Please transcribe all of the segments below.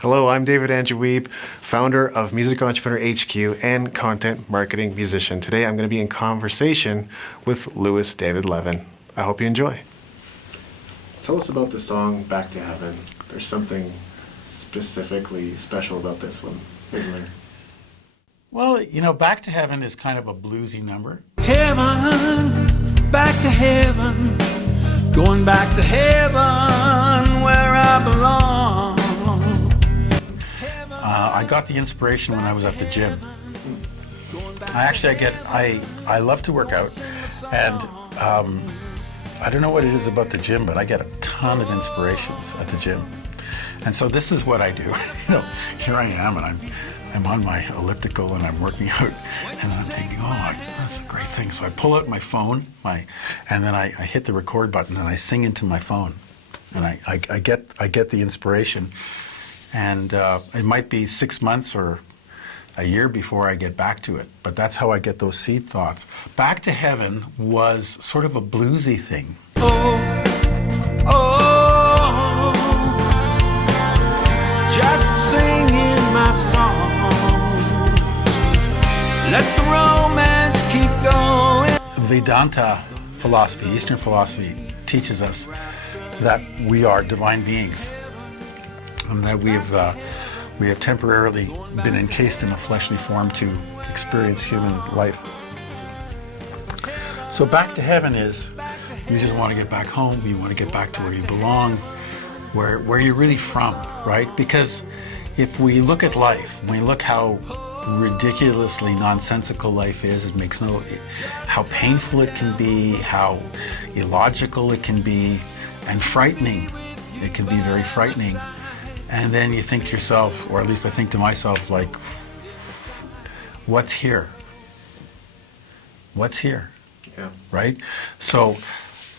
Hello, I'm David Weeb, founder of Music Entrepreneur HQ and content marketing musician. Today I'm going to be in conversation with David Levin. I hope you enjoy. Tell us about the song Back to Heaven. There's something specifically special about this one, isn't there? Well, you know, Back to Heaven is kind of a bluesy number. Heaven, back to heaven, going back to heaven where I belong. I got the inspiration when I was at the gym. I love to work out, and I don't know what it is about the gym, but I get a ton of inspirations at the gym. And so this is what I do. You know, here I am, and I'm on my elliptical and I'm working out, and then I'm thinking, oh, that's a great thing. So I pull out my phone, and then I hit the record button and I sing into my phone, and I get the inspiration. And it might be 6 months or a year before I get back to it, but that's how I get those seed thoughts. Back to Heaven was sort of a bluesy thing. Oh, oh, just singing my song. Let the romance keep going. Vedanta philosophy, Eastern philosophy, teaches us that we are divine beings, and that we have temporarily been encased in a fleshly form to experience human life. So back to heaven is, you just want to get back home, you want to get back to where you belong, where you're really from, right? Because if we look at life, when we look how ridiculously nonsensical life is, how painful it can be, how illogical it can be, and frightening. It can be very frightening. And then you think to yourself, or at least I think to myself, like, what's here? What's here? Yeah. Right? So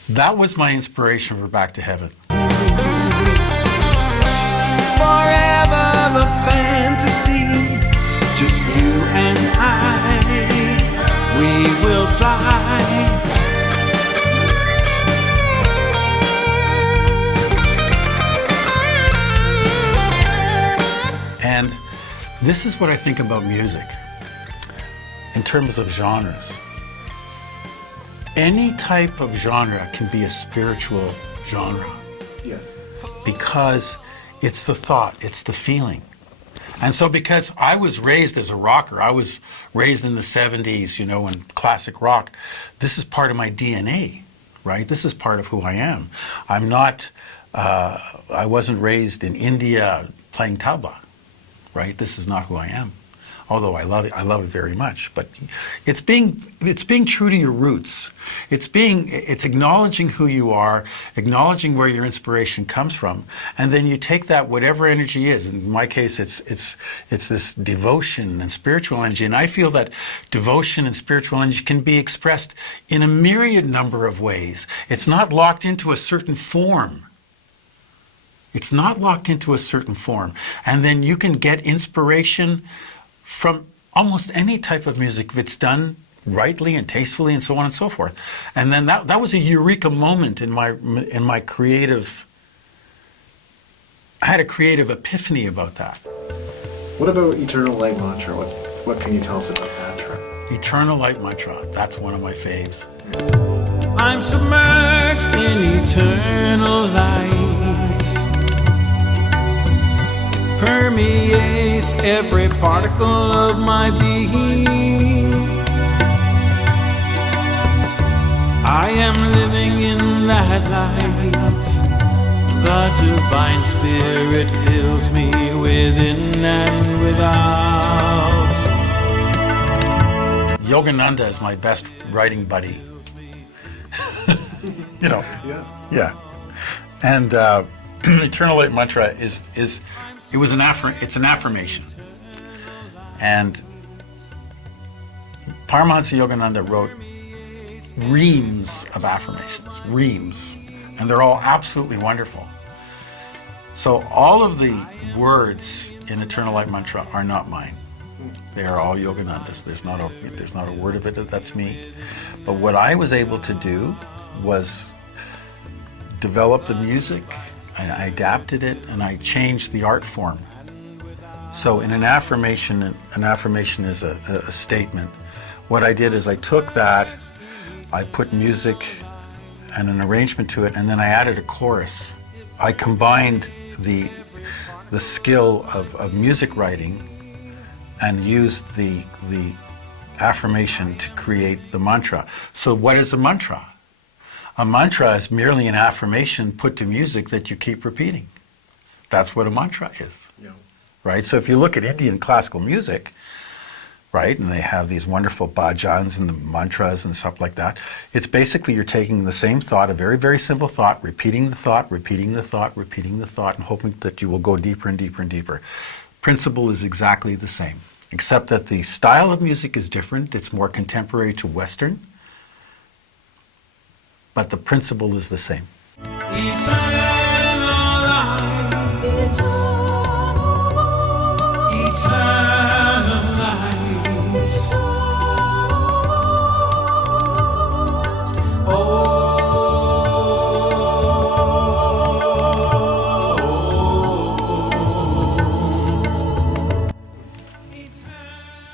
that was my inspiration for Back to Heaven. Forever the fantasy, just you and I, we will fly. And this is what I think about music in terms of genres. Any type of genre can be a spiritual genre. Yes. Because it's the thought, it's the feeling. And so because I was raised as a rocker, I was raised in the 70s, you know, in classic rock, this is part of my DNA, right? This is part of who I am. I'm not, I wasn't raised in India playing tabla. Right? This is not who I am. Although I love it very much. But it's being true to your roots. It's acknowledging who you are, acknowledging where your inspiration comes from, and then you take that, whatever energy is. In my case, it's this devotion and spiritual energy. And I feel that devotion and spiritual energy can be expressed in a myriad number of ways. It's not locked into a certain form. It's not locked into a certain form. And then you can get inspiration from almost any type of music if it's done rightly and tastefully and so on and so forth. And then that was a eureka moment in my creative, I had a creative epiphany about that. What about Eternal Light Mantra? What can you tell us about that track? Eternal Light Mantra, that's one of my faves. I'm submerged in eternal light. Permeates every particle of my being. I am living in that light. The divine spirit fills me within and without. Yogananda is my best writing buddy. You know. Yeah. Yeah. And Eternal Light Mantra it's an affirmation. And Paramahansa Yogananda wrote reams of affirmations, reams, and they're all absolutely wonderful. So all of the words in Eternal Light Mantra are not mine. They are all Yogananda's. There's not a word of it that's me. But what I was able to do was develop the music, I adapted it, and I changed the art form So in an affirmation is a statement. What I did is I took that, I put music and an arrangement to it, and then I added a chorus. I combined the skill of music writing and used the affirmation to create the mantra. So what is a mantra? A mantra is merely an affirmation put to music that you keep repeating. That's what a mantra is. Yeah. Right? So if you look at Indian classical music, right, and they have these wonderful bhajans and the mantras and stuff like that, it's basically you're taking the same thought, a very, very simple thought, repeating the thought, repeating the thought, repeating the thought, and hoping that you will go deeper and deeper and deeper. Principle is exactly the same, except that the style of music is different. It's more contemporary to Western, but the principle is the same. Eternal life. Eternal life.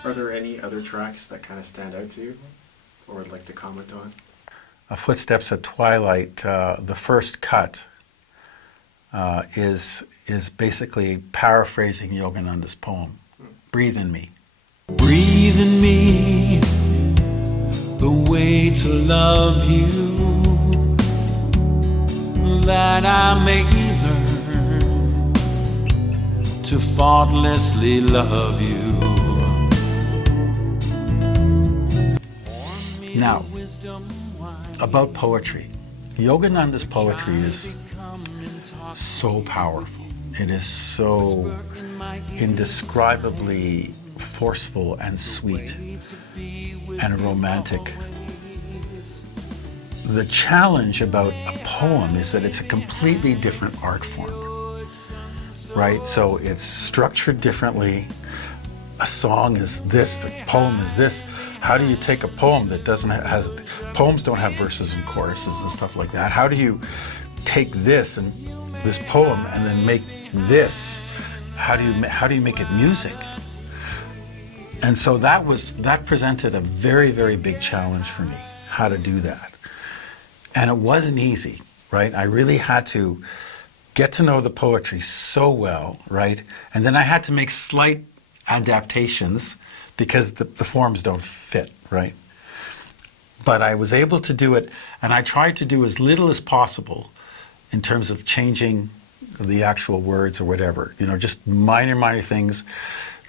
Are there any other tracks that kind of stand out to you or would like to comment on? Footsteps at Twilight, the first cut is basically paraphrasing Yogananda's poem, Breathe in Me. Breathe in me the way to love you, that I may learn to faultlessly love you. Now, about poetry. Yogananda's poetry is so powerful. It is so indescribably forceful and sweet and romantic. The challenge about a poem is that it's a completely different art form, right? So it's structured differently. A song is this, a poem is this. How do you take a poem that poems don't have verses and choruses and stuff like that. How do you take this poem and then make this? How do you make it music? And so that presented a very, very big challenge for me, how to do that. And it wasn't easy, right? I really had to get to know the poetry so well, right? And then I had to make slight adaptations because the forms don't fit, right? But I was able to do it, and I tried to do as little as possible in terms of changing the actual words or whatever, just minor things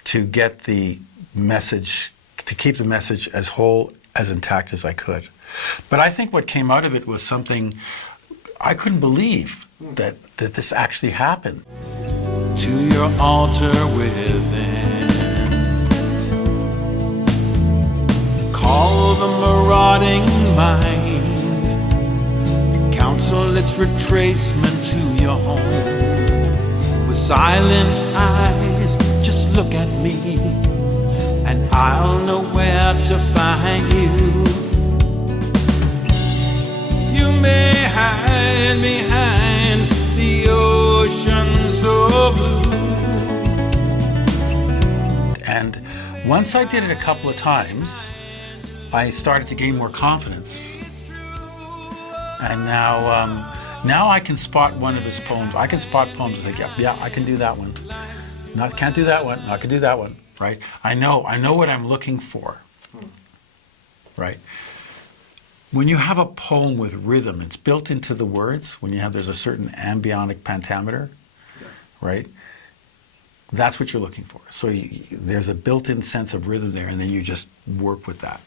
to get the message, to keep the message as whole, as intact as I could. But I think what came out of it was something I couldn't believe that this actually happened. To your altar within, call the marauding mind, counsel its retracement to your home. With silent eyes, just look at me, and I'll know where to find you. You may hide behind the ocean so blue. And once I did it a couple of times, I started to gain more confidence. And now I can spot one of his poems. I can spot poems and think, yeah, I can do that one. No, can't do that one. No, I can do that one. Right? I know what I'm looking for. Right? When you have a poem with rhythm, it's built into the words. There's a certain ambionic pentameter, Yes. right? That's what you're looking for. So there's a built-in sense of rhythm there, and then you just work with that.